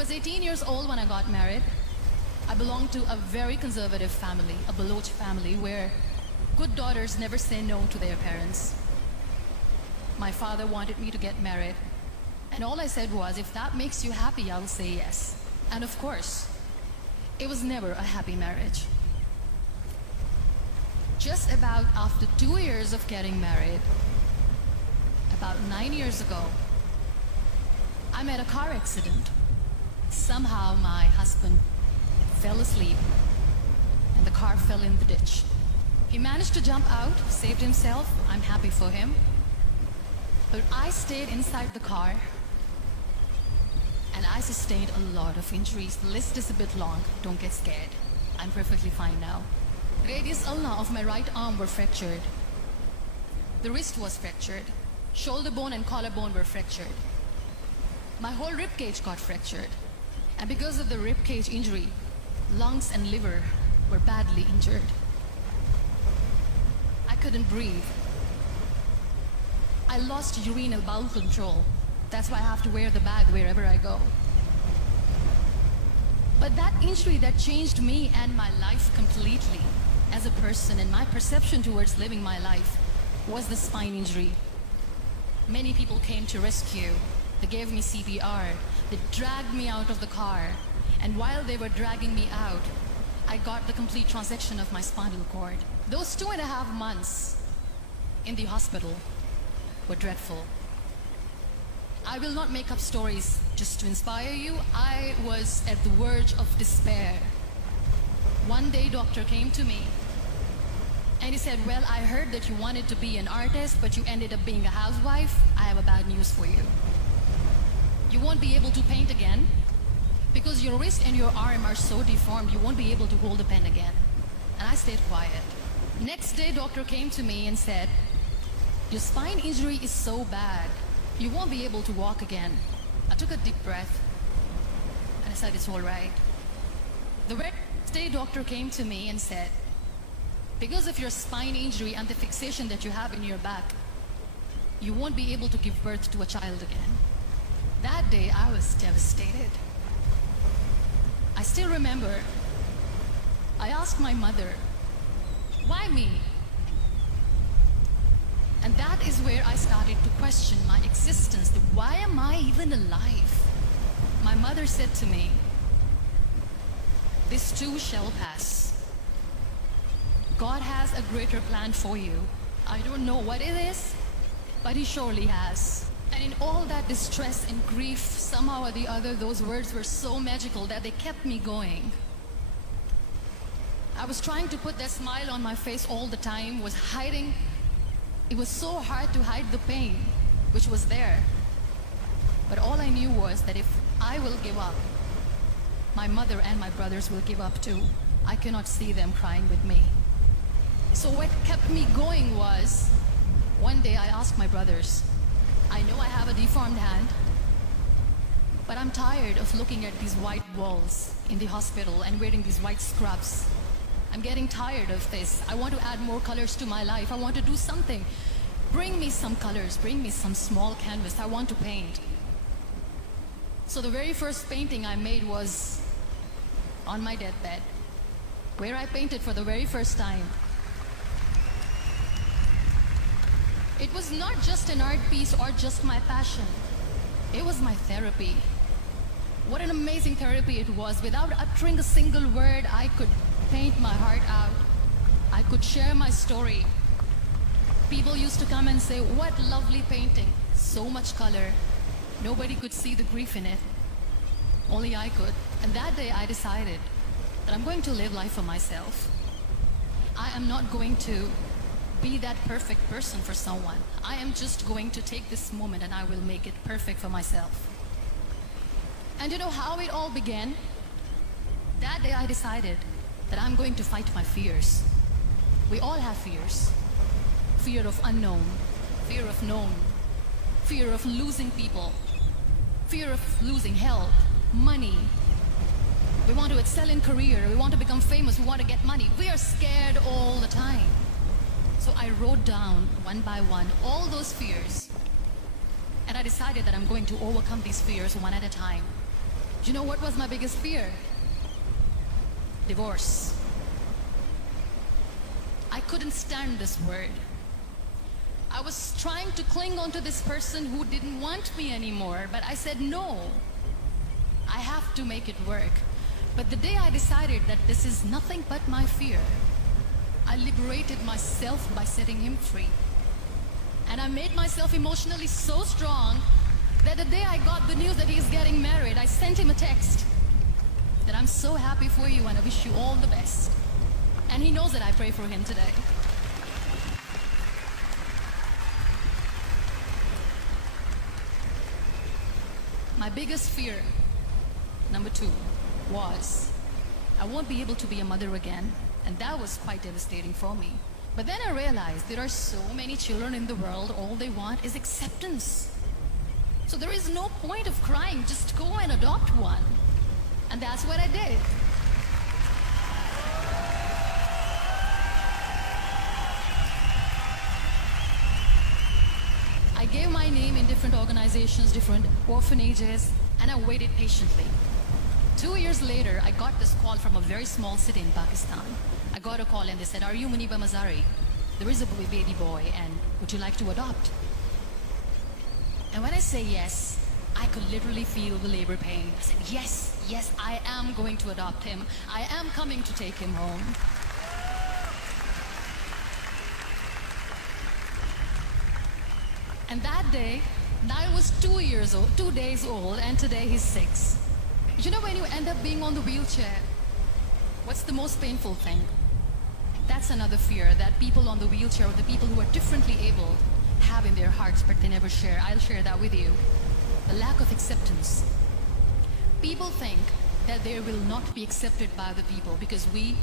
was 18 years old when I got married. I belonged to a very conservative family, a Baloch family, where good daughters never say no to their parents. My father wanted me to get married, and all I said was, if that makes you happy, I'll say yes. And of course, it was never a happy marriage. Just about after 2 years of getting married, about 9 years ago, I met a car accident. Somehow my husband fell asleep and the car fell in the ditch. He managed to jump out, saved himself. I'm happy for him. But I stayed inside the car and I sustained a lot of injuries. The list is a bit long. Don't get scared. I'm perfectly fine now. Radius ulna of my right arm were fractured. The wrist was fractured. Shoulder bone and collarbone were fractured. My whole rib cage got fractured. And because of the rib cage injury, lungs and liver were badly injured. I couldn't breathe. I lost urinary bowel control. That's why I have to wear the bag wherever I go. But that injury that changed me and my life completely as a person, and my perception towards living my life, was the spine injury. Many people came to rescue. They gave me CPR. They dragged me out of the car. And while they were dragging me out, I got the complete transection of my spinal cord. Those 2.5 months in the hospital were dreadful. I will not make up stories just to inspire you. I was at the verge of despair. One day, doctor came to me and he said, well, I heard that you wanted to be an artist, but you ended up being a housewife. I have a bad news for you. You won't be able to paint again because your wrist and your arm are so deformed, you won't be able to hold a pen again. And I stayed quiet. Next day, doctor came to me and said, your spine injury is so bad, you won't be able to walk again. I took a deep breath and I said, it's all right. The next day, doctor came to me and said, because of your spine injury and the fixation that you have in your back, you won't be able to give birth to a child again. That day, I was devastated. I still remember, I asked my mother, why me? And that is where I started to question my existence. Why am I even alive? My mother said to me, this too shall pass. God has a greater plan for you. I don't know what it is, but He surely has. And in all that distress and grief, somehow or the other, those words were so magical that they kept me going. I was trying to put that smile on my face all the time, was hiding. It was so hard to hide the pain, which was there. But all I knew was that if I will give up, my mother and my brothers will give up too. I cannot see them crying with me. So what kept me going was, one day I asked my brothers, I know I have a deformed hand, but I'm tired of looking at these white walls in the hospital and wearing these white scrubs. I'm getting tired of this. I want to add more colors to my life. I want to do something. Bring me some colors. Bring me some small canvas. I want to paint. So the very first painting I made was on my deathbed, where I painted for the very first time. It was not just an art piece or just my passion. It was my therapy. What an amazing therapy it was. Without uttering a single word, I could paint my heart out. I could share my story. People used to come and say, what lovely painting. So much color. Nobody could see the grief in it. Only I could. And that day I decided that I'm going to live life for myself. I am not going to be that perfect person for someone. I am just going to take this moment and I will make it perfect for myself. And you know how it all began? That day I decided that I'm going to fight my fears. We all have fears. Fear of unknown, fear of known, fear of losing people, fear of losing health, money. We want to excel in career, we want to become famous, we want to get money. We are scared all the time. So I wrote down one by one all those fears, and I decided that I'm going to overcome these fears one at a time. Do you know what was my biggest fear? Divorce. I couldn't stand this word. I was trying to cling on to this person who didn't want me anymore, but I said no. I have to make it work. But the day I decided that this is nothing but my fear, I liberated myself by setting him free. And I made myself emotionally so strong that the day I got the news that he's getting married, I sent him a text that I'm so happy for you and I wish you all the best. And he knows that I pray for him today. My biggest fear, number 2, was I won't be able to be a mother again. And that was quite devastating for me. But then I realized there are so many children in the world, all they want is acceptance. So there is no point of crying, just go and adopt one. And that's what I did. I gave my name in different organizations, different orphanages, and I waited patiently. 2 years later, I got this call from a very small city in Pakistan. I got a call and they said, "Are you Muniba Mazari? There is a baby boy and would you like to adopt?" And when I say yes, I could literally feel the labor pain. I said, yes, I am going to adopt him. I am coming to take him home. And that day, Niall was 2 days old, and today he's 6. You know when you end up being on the wheelchair, what's the most painful thing? That's another fear that people on the wheelchair or the people who are differently able have in their hearts, but they never share. I'll share that with you. The lack of acceptance. People think that they will not be accepted by the people because we,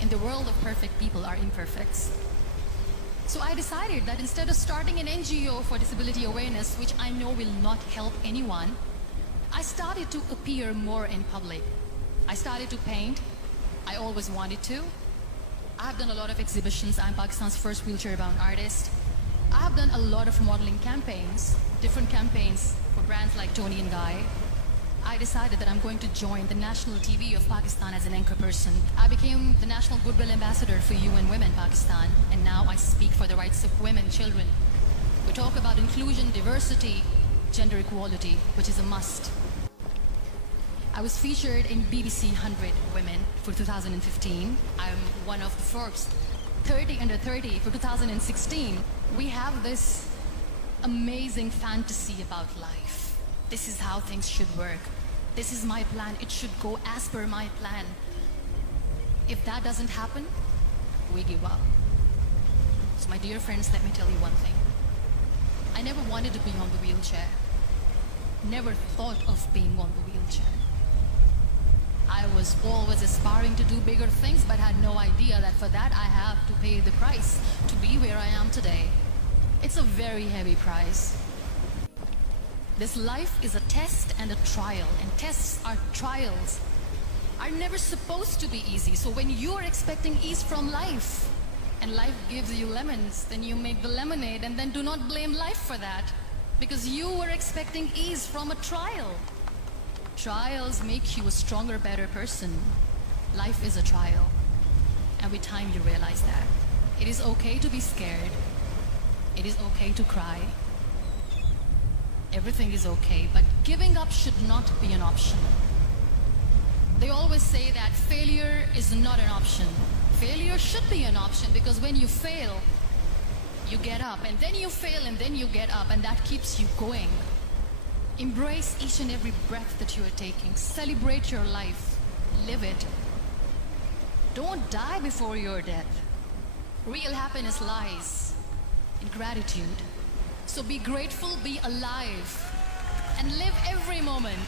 in the world of perfect people, are imperfects. So I decided that instead of starting an NGO for disability awareness, which I know will not help anyone, I started to appear more in public. I started to paint. I always wanted to. I've done a lot of exhibitions. I'm Pakistan's first wheelchair-bound artist. I've done a lot of modeling campaigns, different campaigns for brands like Tony and Guy. I decided that I'm going to join the national TV of Pakistan as an anchor person. I became the National Goodwill Ambassador for UN Women Pakistan, and now I speak for the rights of women, children. We talk about inclusion, diversity, gender equality, which is a must. I was featured in BBC 100 Women for 2015. I'm one of the Forbes 30 under 30 for 2016. We have this amazing fantasy about life. This is how things should work. This is my plan. It should go as per my plan. If that doesn't happen, we give up. So my dear friends, let me tell you one thing. I never wanted to be on the wheelchair. Never thought of being on the wheelchair. I was always aspiring to do bigger things, but had no idea that for that I have to pay the price to be where I am today. It's a very heavy price. This life is a test and a trial, and tests are trials are never supposed to be easy. So when you are expecting ease from life, and life gives you lemons, then you make the lemonade, and then do not blame life for that, because you were expecting ease from a trial. Trials make you a stronger, better person. Life is a trial, and with time you realize that. It is okay to be scared. It is okay to cry. Everything is okay, but giving up should not be an option. They always say that failure is not an option. Failure should be an option, because when you fail, you get up, and then you fail, and then you get up, and that keeps you going. Embrace each and every breath that you are taking. Celebrate your life. Live it. Don't die before your death. Real happiness lies in gratitude. So be grateful, be alive, and live every moment.